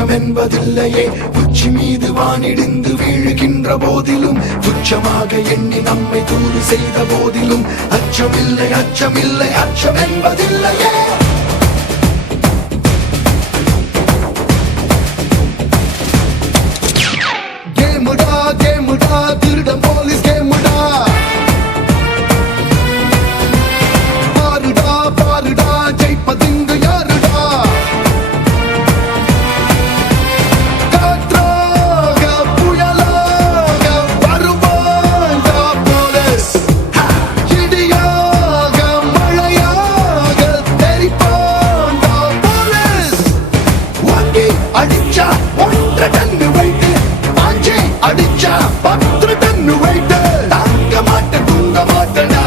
அச்சம் என்பதில்லையே உச்சி மீது வானிடிந்து வீழுகின்ற போதிலும் துச்சமாக எண்ணி நம்மை தூது செய்த போதிலும் அச்சமில்லை அச்சமில்லை அச்சம் என்பதில்லையே கேமுடா கேமுடா திருடம் போலீஸ் கேமுடா பாருடா பாருடா ஜெயிப்பதிங்கு யாருடா காற்றாக புயலாக வருவான்டா போலீஸ் இடியாக மழையாக தெரிப்பான்டா போலீஸ் வாங்கி அடிச்சா 1 டன்னு வைத்து அடிச்சா 10 டன்னு வைத்து தாங்க மாட்ட தூங்க மாட்டடா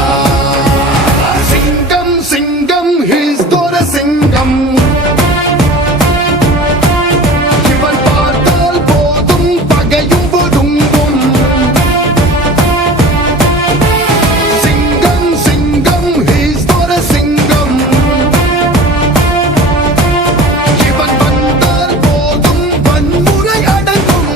சிங்கம் சிங்கம் ஹீஸ் தோர சிங்கம் இவன் பார்த்தால் போதும் பகையும் ஒடுங்கும் சிங்கம் சிங்கம் ஹீஸ் தோர சிங்கம் இவன் வந்தால் போதும் வன்முறை அடங்கும்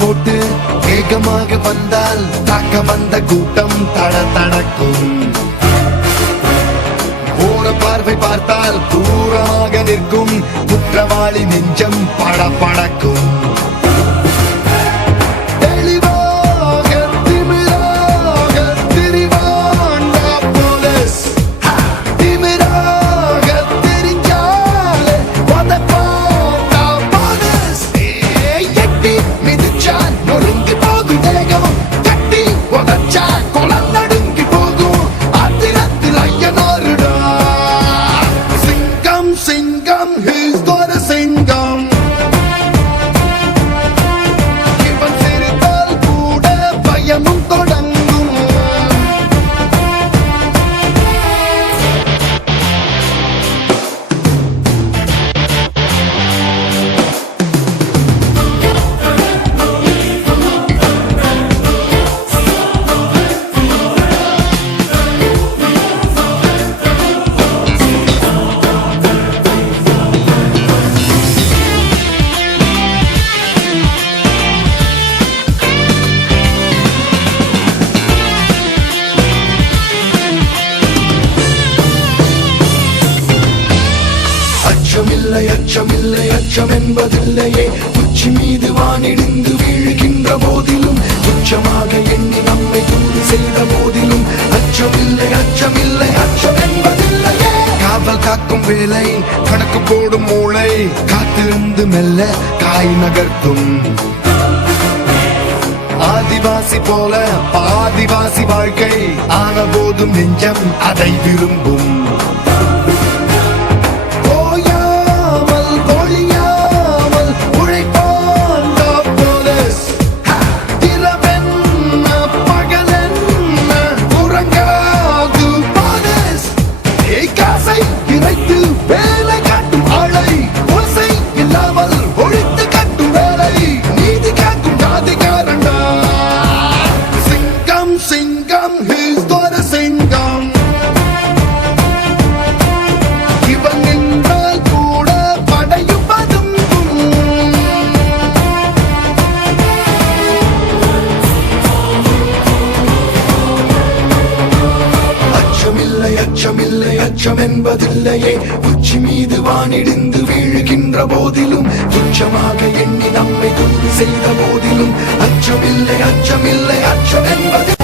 போட்டு வேகமாக வந்தால் தாக்க வந்த கூட்டம் தடதடக்கும் போற பார்வை பார்த்தால் தூரமாக நிற்கும் குற்றவாளி நெஞ்சம் படபடக்கும் தெளிவாக திமிராக திரிவான்டா போலீஸ் திமிராக தெரிஞ்சாலே வதப்பான்டா போலீஸ் எட்டி மிதிச்சான் நொறுங்கி போகும் தேகம் கட்டி உதச்சா குளம் நடுங்கி போகும் அதிரத்தில் ஐயனாருடா சிங்கம் சிங்கம் ஹீஸ் தோர சிங்கம் இவன் சிரித்தால் கூட பயமும் தொடங்கும் அச்சமில்லை அச்சமில்லை அச்சம் என்பதில்லையே உச்சி மீது வானிடிந்து வீழுகின்ற போதிலும் துச்சமாக எண்ணி நம்மை தூது செய்த போதிலும் அச்சமில்லை அச்சமில்லை அச்சம் என்பதில்லையே காவல் காக்கும் வேலை கணக்கு போடும் மூளை காத்திருந்து மெல்ல காய் நகர்த்தும் ஆதிவாசி போல பாதிவாசி வாழ்க்கை ஆன போதும் நெஞ்சம் அதை விரும்பும் சிங்கம் ஹீஸ் தோர சிங்கம் இவன் நின்றால் கூட படையும் பதுங்கும் அச்சமில்லை அச்சமில்லை அச்சம் என்பதில்லையே உச்சி மீது வானிடிந்து வீழுகின்ற போதிலும் துச்சமாக எண்ணி நம்மை தூது செய்த போதிலும் அச்சமில்லை அச்சமில்லை அச்சம் என்பது